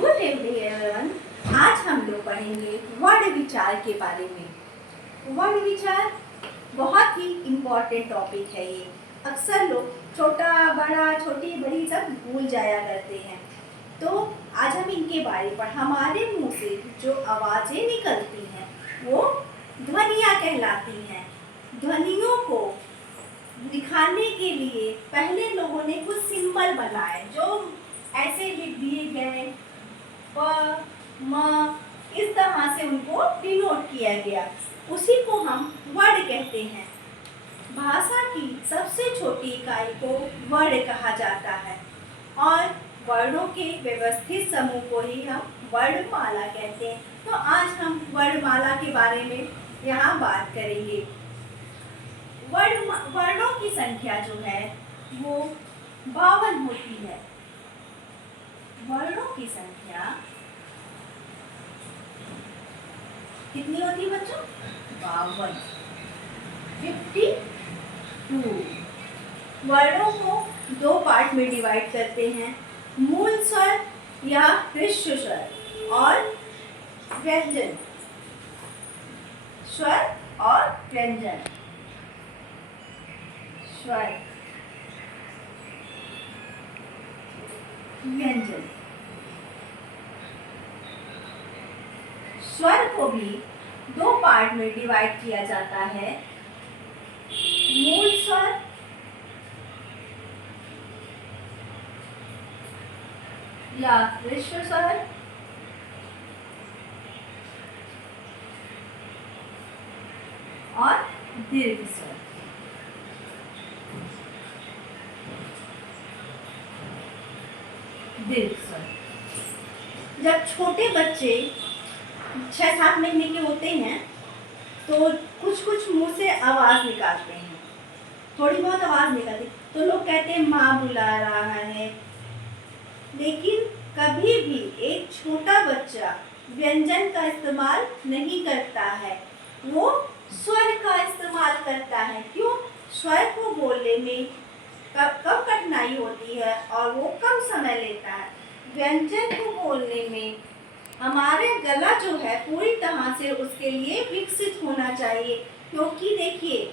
Good evening everyone. आज हम लोग पढ़ेंगे वर्ण विचार के बारे में। वर्ण विचार बहुत ही इम्पोर्टेंट टॉपिक है। ये अक्सर लोग छोटा बड़ा छोटी बड़ी सब भूल जाया करते हैं। तो आज हम इनके बारे पर हमारे मुंह से जो आवाज़ें निकलती हैं वो ध्वनियाँ कहलाती हैं। ध्वनियों को दिखाने के लिए पहले लोगों ने कुछ सिंबल बनाए जो ऐसे लिख दिए गए, प म, इस तरह से उनको डिनोट किया गया। उसी को हम वर्ण कहते हैं। भाषा की सबसे छोटी इकाई को वर्ण कहा जाता है और वर्णों के व्यवस्थित समूह को ही हम वर्णमाला कहते हैं। तो आज हम वर्णमाला के बारे में यहाँ बात करेंगे। वर्णों की संख्या जो है वो 52 होती है। वर्णों की संख्या कितनी होती है बच्चों? 52, 52। वर्णों को दो पार्ट में डिवाइड करते हैं, मूल स्वर या ह्रस्व स्वर और व्यंजन। स्वर और व्यंजन। स्वर व्यंजन। स्वर को भी दो पार्ट में डिवाइड किया जाता है, मूल स्वर या ह्रस्व स्वर और दीर्घ स्वर। दीर्घ स्वर। जब छोटे बच्चे 6-7 महीने के होते हैं तो कुछ कुछ मुंह से आवाज निकालते हैं, थोड़ी बहुत आवाज निकलती, तो लोग कहते हैं माँ बुला रहा है। लेकिन कभी भी एक छोटा बच्चा व्यंजन का इस्तेमाल नहीं करता है, वो स्वर का इस्तेमाल करता है। क्यों? स्वर को बोलने में कम कठिनाई होती है और वो कम समय लेता है। व्यंजन को बोलने में हमारे गला जो है पूरी तरह से उसके लिए विकसित होना चाहिए, क्योंकि देखिए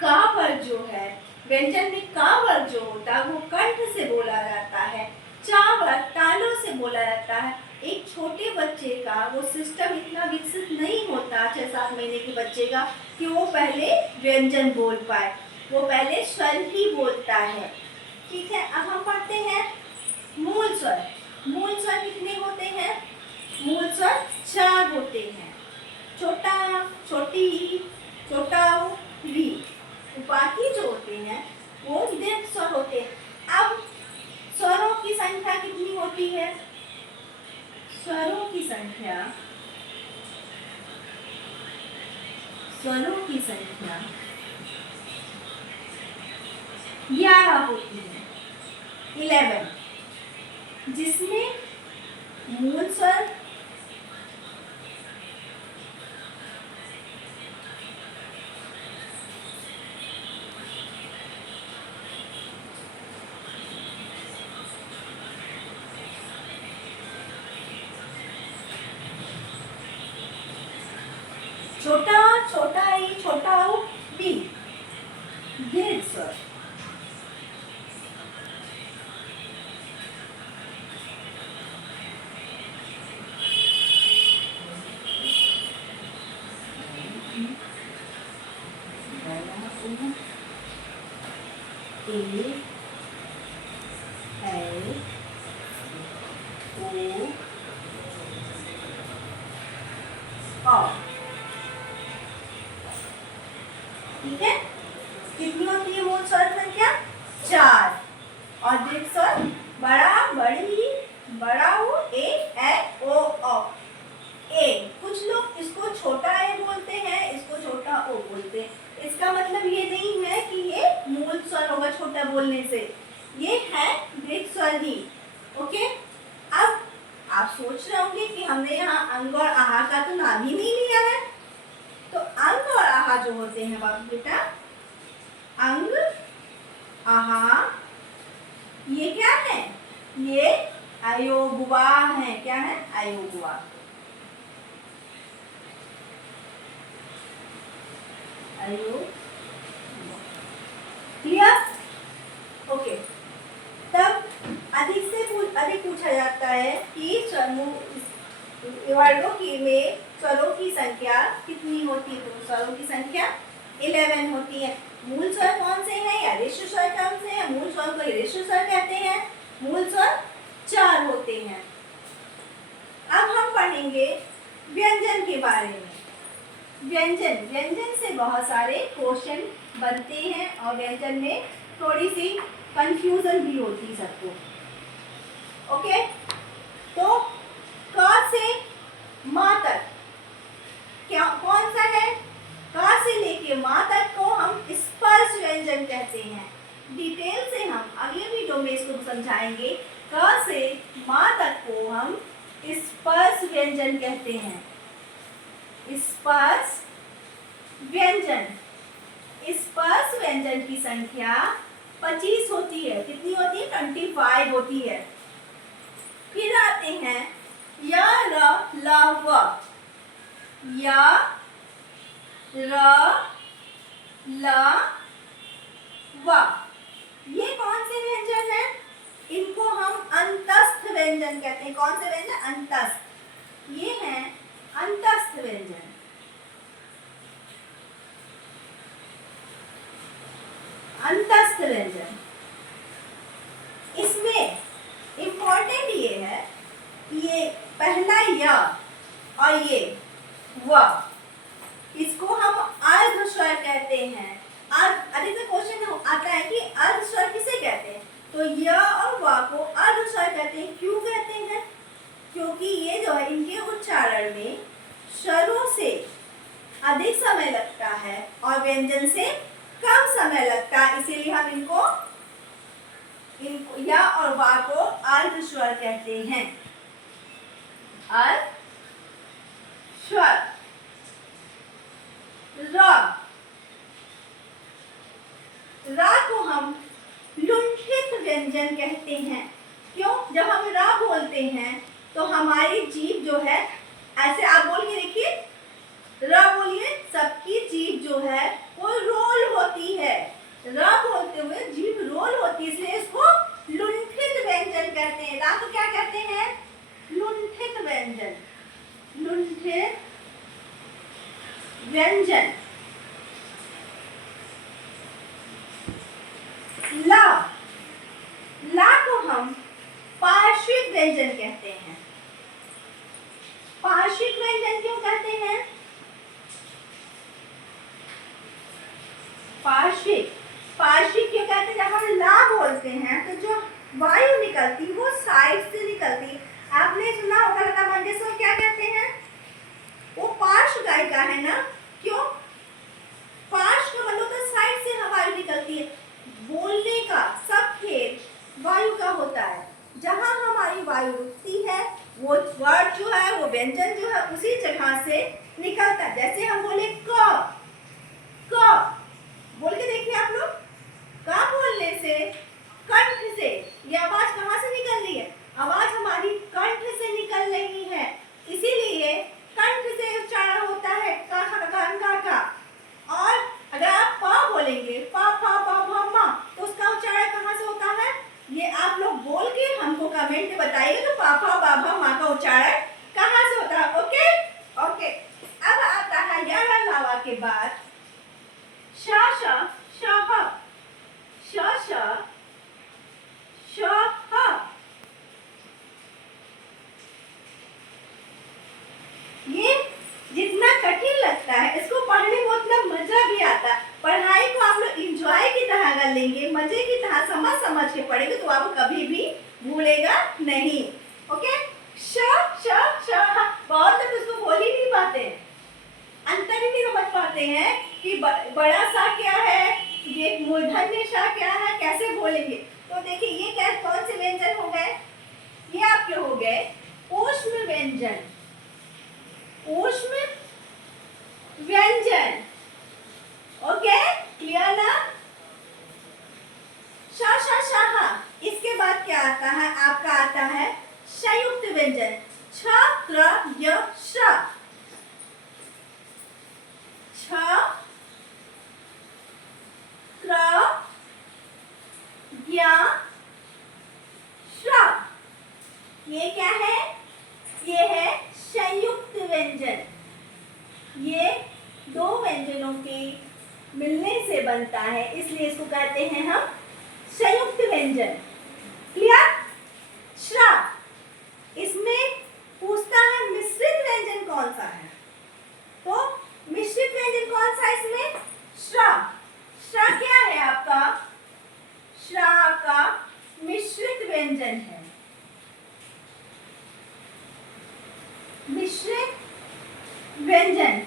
का वर्ग जो है व्यंजन में का वर्ग जो होता है वो कंठ से बोला जाता है, चा वर्ग तालों से बोला जाता है। एक छोटे बच्चे का वो सिस्टम इतना विकसित नहीं होता 6-7 महीने के बच्चे का कि वो पहले व्यंजन बोल पाए, वो पहले स्वर ही बोलता है। ठीक है, अब हम पढ़ते हैं मूल स्वर। मूल स्वर कितने होते हैं? मूल स्वर 4 होते हैं। छोटा, छोटी, छोटा, री। बाकी जो होते हैं वो दीर्घ स्वर होते हैं। अब स्वरों की संख्या कितनी होती है? स्वरों की संख्या 11 होती है, 11, जिसमें मूल स्वर, छोटा, छोटा ई, छोटा ऊ, बी, दीर्घ स्वर। ए, एल, ओ, औ। ठीक है, कितनी होती है मूल स्वर संख्या? 4। और दीर्घ स्वर बड़ा, बड़ी, बड़ा ऊ, ए, ओ, औ। ए, कुछ लोग इसको छोटा ए बोलते हैं, इसको छोटा ओ बोलते हैं। इसका मतलब ये नहीं है कि ये मूल स्वर होगा छोटा बोलने से, ये है दीर्घ स्वर ही। ओके, अब आप सोच रहे होंगे कि हमने यहाँ अंग और आहा का तो नाम ही नहीं लिया है। तो अंग और आहा जो होते हैं बाबू बेटा, अंग, आहा, ये क्या है? ये अयोगुआ है। क्या है? अयोगुआ। क्लियर? ओके। तब अधिक पूछा जाता है कि वर्गों की में स्वरों की संख्या कितनी होती है? तो स्वरों की संख्या 11 होती है। मूल स्वर कौन से हैं या ऋष्य स्वर कौन से हैं? मूल स्वर को ऋष्य स्वर कहते हैं। मूल स्वर 4 होते हैं। अब हम पढ़ेंगे व्यंजन के बारे में। व्यंजन से बहुत सारे क्वेश्चन बनते हैं और व्यंजन में थोड़ी सी कंफ्यूजन भी होती है सबको। ओके, तो क से माँ तक क्या कौन सा है? क से लेके माँ तक को हम स्पर्श व्यंजन कहते हैं। डिटेल से हम अगले वीडियो में इसको समझाएंगे। क से माँ तक को हम स्पर्श व्यंजन कहते हैं। स्पर्श व्यंजन। स्पर्श व्यंजन की संख्या 25 होती है। कितनी होती है? 25 होती है। फिर आते हैं य, र, ल, व। य, र, ल, व। ये कौन से व्यंजन है? इनको हम अंतस्थ व्यंजन कहते हैं। कौन से व्यंजन? अंतस्थ। ये हैं अंतस्थ व्यंजन। अंतस्थ व्यंजन, इसमें इंपॉर्टेंट ये है, ये पहला य और ये व, इसको हम अर्ध स्वर कहते हैं। अधिकतर क्वेश्चन आता है कि अर्ध स्वर किसे कहते हैं? तो य और व को अर्ध स्वर कहते हैं। क्यों कहते हैं? क्योंकि ये जो है इनके उच्चारण में स्वरों से अधिक समय लगता है और व्यंजन से कम समय लगता है, इसीलिए हम इनको य और व को अर्ध स्वर कहते हैं। अर्ध स्वर। र को हम लुंठित व्यंजन कहते हैं। क्यों? जब हम र बोलते हैं तो हमारी जीभ जो है ऐसे, आप बोल के देखिए, र बोलिए, सबकी जीभ जो है वो रोल होती है। र बोलते हुए जीभ रोल होती है, इसलिए इसको लुंठित व्यंजन कहते हैं। रा को क्या कहते हैं? लुंठित व्यंजन। लुंठित व्यंजन। ला, ला को हम पार्श्विक व्यंजन कहते हैं। पार्श्विक व्यंजन क्यों कहते हैं? पार्श्विक क्यों कहते हैं? जब हम ला बोलते हैं तो जो वायु निकलती वो साइड से निकलती। आपने सुना होगा लता मंगेशकर क्या कहते हैं? वो पार्श्व गायिका है ना। क्यों? पार्श्व का मतलब तो साइड से वायु निकलती है। बोलने का सब खेल वायु का होता है। जहां हमारी वायु रुकती है वो वर्ड जो है, वो व्यंजन जो है उसी जगह से निकलता है। जैसे हम बोले क बोल के देखिए आप लोग। क बोलने से कंठ से ये आवाज कहां से निकल रही है? आवाज हमारी कंठ से निकल रही है, इसीलिए कंठ से उच्चारण होता है का। और अगर आप प बोलेंगे प फ प भ म, तो उसका उच्चारण कहां से होता है? ये आप लोग बोल के हमको कमेंट में बताइए तो प फ ब भ म का उच्चारण कहां से होता है। ओके। अब आता है य र ल व के बाद श श श ह। श श श ह। ये जितना कठिन लगता है इसको पढ़ने में उतना मजा भी आता है। पढ़ाई को आप लोग एंजॉय की तरह कर लेंगे, मजे की तरह समझ के पढ़ेंगे तो आपको कभी भी भूलेगा नहीं। ओके। श श श ह। बहुत लोग उसको बोल ही नहीं पाते हैं, अंतर ही नहीं समझ पाते हैं कि बड़ा सा क्या है, ये मूर्धन्य सा क्या है, कैसे बोलेंगे। तो देखिए ये क्या, कौन से व्यंजन हो गए? ये आपके हो गए ऊष्म व्यंजन। ऊष्म व्यंजन। ओके, क्लियर ना? श श श ह। इसके बाद क्या आता है? आपका आता है व्यंजन छ त्र य श, छ त्र य श। ये क्या है? ये है संयुक्त व्यंजन। ये दो व्यंजनों के मिलने से बनता है, इसलिए इसको कहते हैं हम संयुक्त व्यंजन। क्लियर? श्रा, इसमें पूछता है मिश्रित व्यंजन कौन सा है, तो मिश्रित व्यंजन कौन सा है इसमें? श्रा। श्रा क्या है आपका? श्रा आपका मिश्रित व्यंजन है। मिश्रित व्यंजन।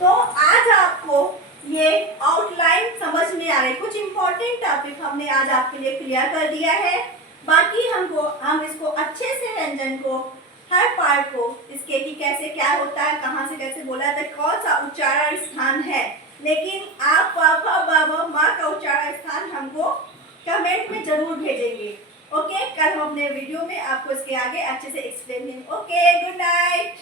तो आज आपको ये आउटलाइन समझ में आ रही, कुछ इंपॉर्टेंट टॉपिक हमने आज आपके लिए क्लियर कर दिया है। बाकी हम इसको अच्छे से व्यंजन को, हर पार्ट को इसके कि कैसे क्या होता है, कहाँ से कैसे बोला जाता है, कौन सा उच्चारण स्थान है, लेकिन आप पापा बाबा माँ का उच्चारण स्थान हमको कमेंट में जरूर भेजेंगे। ओके, कल हम अपने वीडियो में आपको इसके आगे अच्छे से एक्सप्लेन करेंगे। Okay, good night.